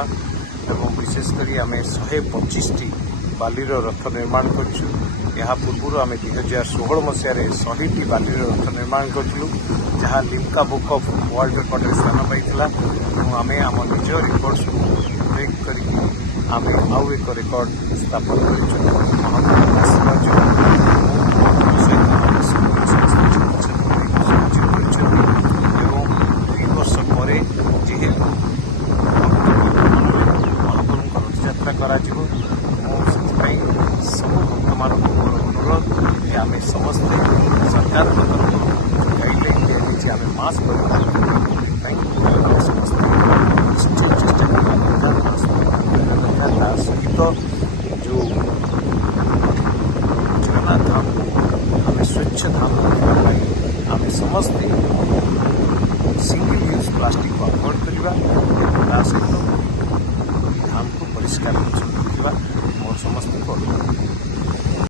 द्वारा एवं विशेषकर आम 125टी बालीर रथ निर्माण करा पूर्व आम 2016 मसीह 100टी बालीर रथ निर्माण करूँ जहाँ Limca book of world record में स्थान पाई आम आम निज रिकॉर्ड ब्रेक कर आम आउ एक रिकॉर्ड स्थापन सब भक्त मान अनुरोध कि आम समस्ते सरकार तरफ गाइडलाइन दिखाई आम मास्क समस्त निश्चय चेष्टा करना सहित जो जगन्नाथ धाम आम स्वच्छ धाम करने आम समस्ते सिंगल यूज प्लास्टिक को अवॉइड करवा सहित धाम को परिष्कार रखा मोर समस्त